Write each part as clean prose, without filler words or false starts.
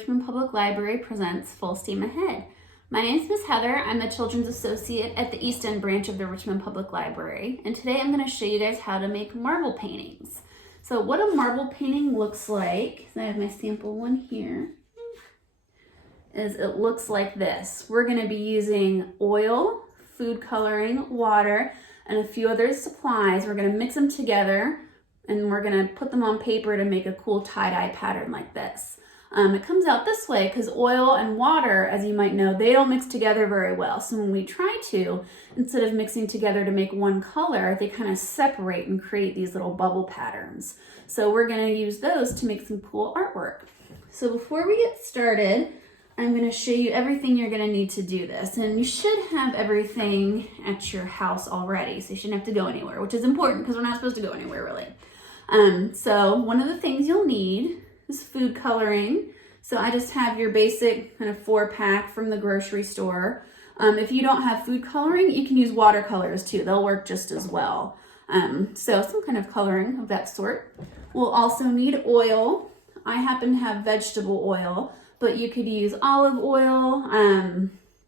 Richmond Public Library presents Full Steam Ahead. My name is Miss Heather. I'm the Children's Associate at the East End branch of the Richmond Public Library, and today I'm going to show you guys how to make marble paintings. So what a marble painting looks like, I have my sample one here, is it looks like this. We're going to be using oil, food coloring, water, and a few other supplies. We're going to mix them together and we're going to put them on paper to make a cool tie-dye pattern like this. It comes out this way because oil and water, as you might know, they don't mix together very well. So when we try to, instead of mixing together to make one color, they kind of separate and create these little bubble patterns. So we're going to use those to make some cool artwork. So before we get started, I'm going to show you everything you're going to need to do this. And you should have everything at your house already, so you shouldn't have to go anywhere, which is important because we're not supposed to go anywhere really. So one of the things you'll need is food coloring. So I just have your basic kind of 4-pack from the grocery store. If you don't have food coloring, you can use watercolors too. They'll work just as well. So some kind of coloring of that sort. We'll also need oil. I happen to have vegetable oil, but you could use olive oil,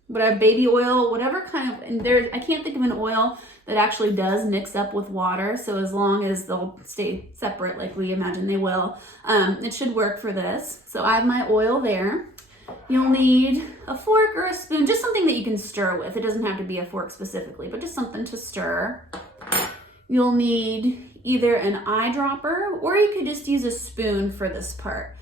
whatever, baby oil, whatever kind of, and I can't think of an oil that actually does mix up with water. So as long as they'll stay separate like we imagine they will, it should work for this. So I have my oil there. You'll need a fork or a spoon, just something that you can stir with. It doesn't have to be a fork specifically, but just something to stir. You'll need either an eyedropper or you could just use a spoon for this part.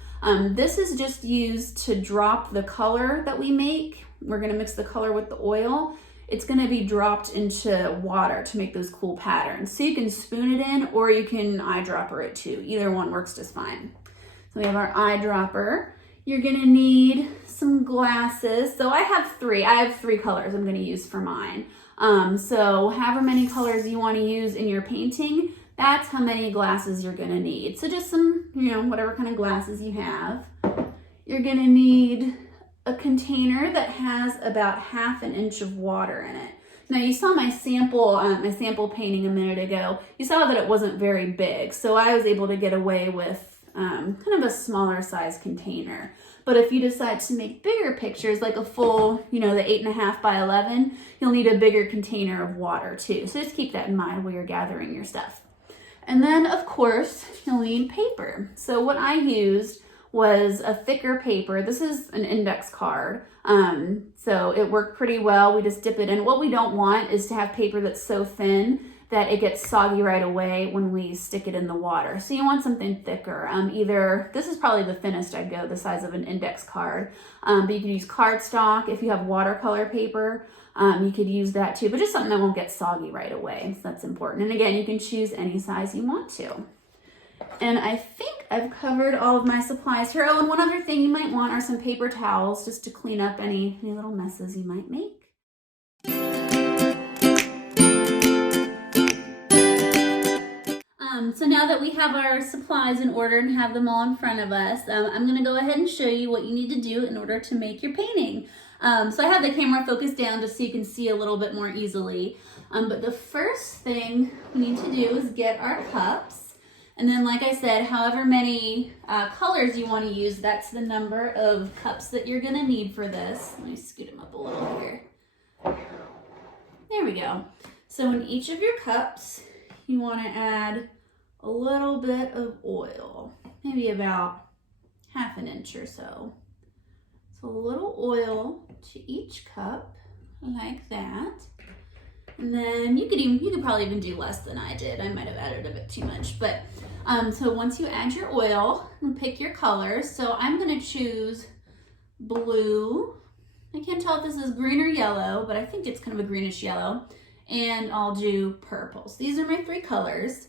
This is just used to drop the color that we make. We're gonna mix the color with the oil. It's gonna be dropped into water to make those cool patterns. So you can spoon it in or you can eyedropper it too. Either one works just fine. So we have our eyedropper. You're gonna need some glasses. So I have three colors I'm gonna use for mine. So however many colors you wanna use in your painting, that's how many glasses you're gonna need. So just some, whatever kind of glasses you have. You're gonna need a container that has about 1/2 inch of water in it. Now you saw my sample painting a minute ago. You saw that it wasn't very big, so I was able to get away with kind of a smaller size container. But if you decide to make bigger pictures, like a full, the 8.5 by 11, you'll need a bigger container of water too. So just keep that in mind while you're gathering your stuff. And then of course, you'll need paper. So what I used was a thicker paper. This is an index card. So it worked pretty well. We just dip it in. What we don't want is to have paper that's so thin that it gets soggy right away when we stick it in the water. So you want something thicker. This is probably the thinnest I'd go, the size of an index card. But you can use cardstock. If you have watercolor paper, you could use that too, but just something that won't get soggy right away. So that's important. And again, you can choose any size you want to. And I think I've covered all of my supplies here. Oh, and one other thing you might want are some paper towels just to clean up any little messes you might make. So now that we have our supplies in order and have them all in front of us, I'm going to go ahead and show you what you need to do in order to make your painting. So I have the camera focused down just so you can see a little bit more easily. But the first thing we need to do is get our cups. And then, like I said, however many colors you want to use, that's the number of cups that you're going to need for this. Let me scoot them up a little here. There we go. So in each of your cups, you want to add a little bit of oil, maybe about 1/2 inch or so. So a little oil to each cup, like that. And then you could probably even do less than I did. I might have added a bit too much, but so once you add your oil, and pick your colors. So I'm gonna choose blue. I can't tell if this is green or yellow, but I think it's kind of a greenish yellow. And I'll do purple. So these are my 3 colors.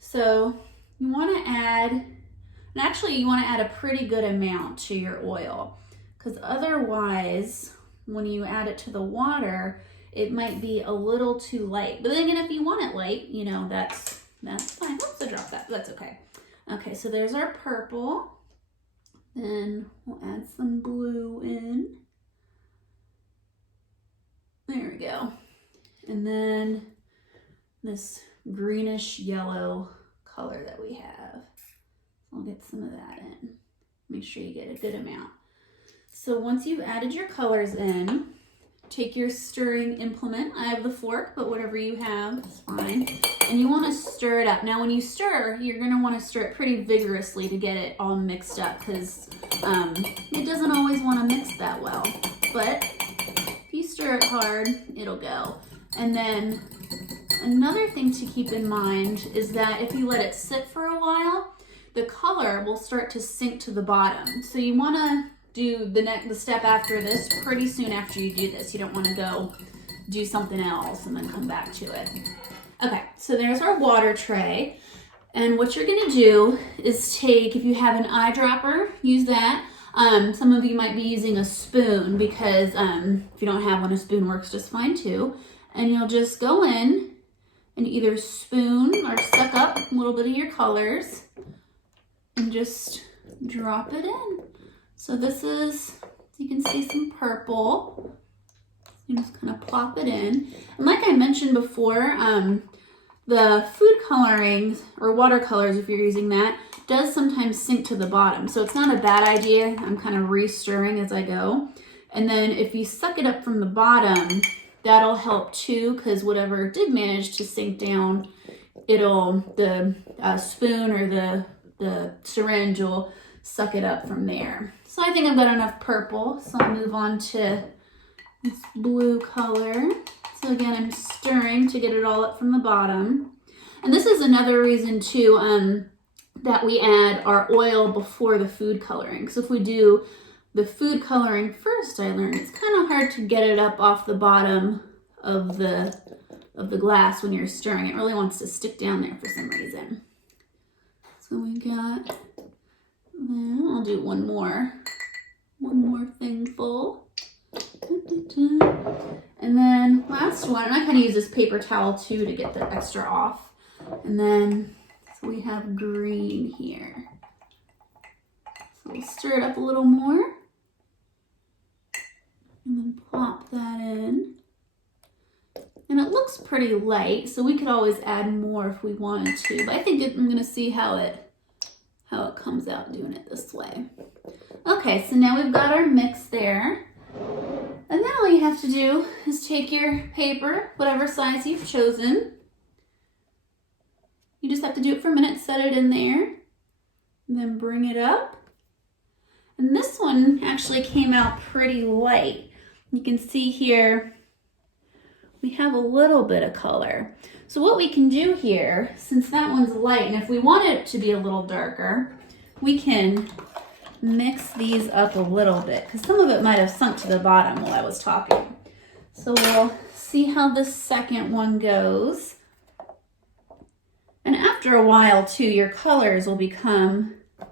So you wanna add, and actually you wanna add a pretty good amount to your oil, because otherwise, when you add it to the water, it might be a little too light. But then again, if you want it light, that's fine. Oops, I dropped that, but that's okay. Okay, so there's our purple. Then we'll add some blue in. There we go. And then this greenish yellow color that we have. I'll get some of that in. Make sure you get a good amount. So once you've added your colors in, take your stirring implement. I have the fork, but whatever you have is fine. And you want to stir it up. Now when you stir, you're going to want to stir it pretty vigorously to get it all mixed up, because it doesn't always want to mix that well. But if you stir it hard, it'll go. And then another thing to keep in mind is that if you let it sit for a while, the color will start to sink to the bottom. So you want to do the step after this pretty soon after you do this. You don't want to go do something else and then come back to it. Okay, so there's our water tray. And what you're gonna do is take, if you have an eyedropper, use that. Some of you might be using a spoon, because if you don't have one, a spoon works just fine too. And you'll just go in and either spoon or suck up a little bit of your colors and just drop it in. So this is, you can see some purple. You just kind of plop it in. And like I mentioned before, the food colorings or watercolors, if you're using that, does sometimes sink to the bottom. So it's not a bad idea. I'm kind of re-stirring as I go. And then if you suck it up from the bottom, that'll help too, because whatever did manage to sink down, the spoon or the syringe will suck it up from there. So I think I've got enough purple, so I'll move on to this blue color. So again, I'm stirring to get it all up from the bottom. And this is another reason too that we add our oil before the food coloring. So if we do the food coloring first, I learned it's kind of hard to get it up off the bottom of the glass when you're stirring. It really wants to stick down there for some reason. So we got, then I'll do one more thing full. And then last one, and I kind of use this paper towel too to get the extra off. And then, so we have green here. So we'll stir it up a little more. And then plop that in. And it looks pretty light, so we could always add more if we wanted to. But I think I'm gonna see how it comes out doing it this way. Okay, so now we've got our mix there. And then all you have to do is take your paper, whatever size you've chosen. You just have to do it for a minute, set it in there, and then bring it up. And this one actually came out pretty light. You can see here, we have a little bit of color. So what we can do here, since that one's light, and if we want it to be a little darker, we can mix these up a little bit, because some of it might have sunk to the bottom while I was talking. So we'll see how the second one goes. And after a while too, your colors will become, oh,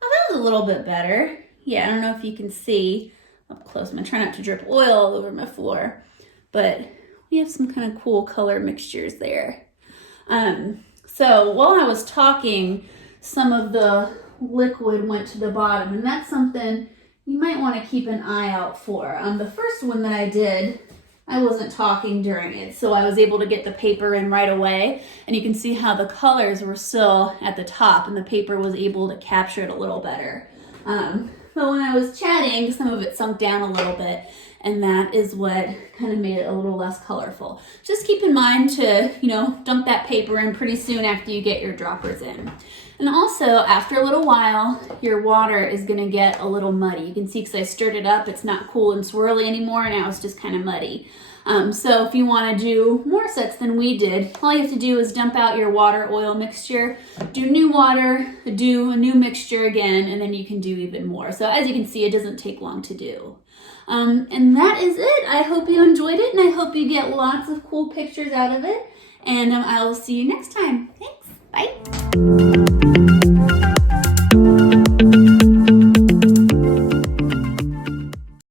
that was a little bit better. Yeah, I don't know if you can see up close. I'm gonna try not to drip oil all over my floor, but we have some kind of cool color mixtures there. So while I was talking, some of the liquid went to the bottom, and that's something you might want to keep an eye out for. The first one that I did, I wasn't talking during it, so I was able to get the paper in right away, and you can see how the colors were still at the top and the paper was able to capture it a little better. But when I was chatting, some of it sunk down a little bit, and that is what kind of made it a little less colorful. Just keep in mind to, dump that paper in pretty soon after you get your droppers in. And also, after a little while, your water is gonna get a little muddy. You can see, because I stirred it up, it's not cool and swirly anymore, now it's just kind of muddy. So if you wanna do more sets than we did, all you have to do is dump out your water-oil mixture, do new water, do a new mixture again, and then you can do even more. So as you can see, it doesn't take long to do. And that is it. I hope you enjoyed it, and I hope you get lots of cool pictures out of it. And I will see you next time. Thanks. Bye.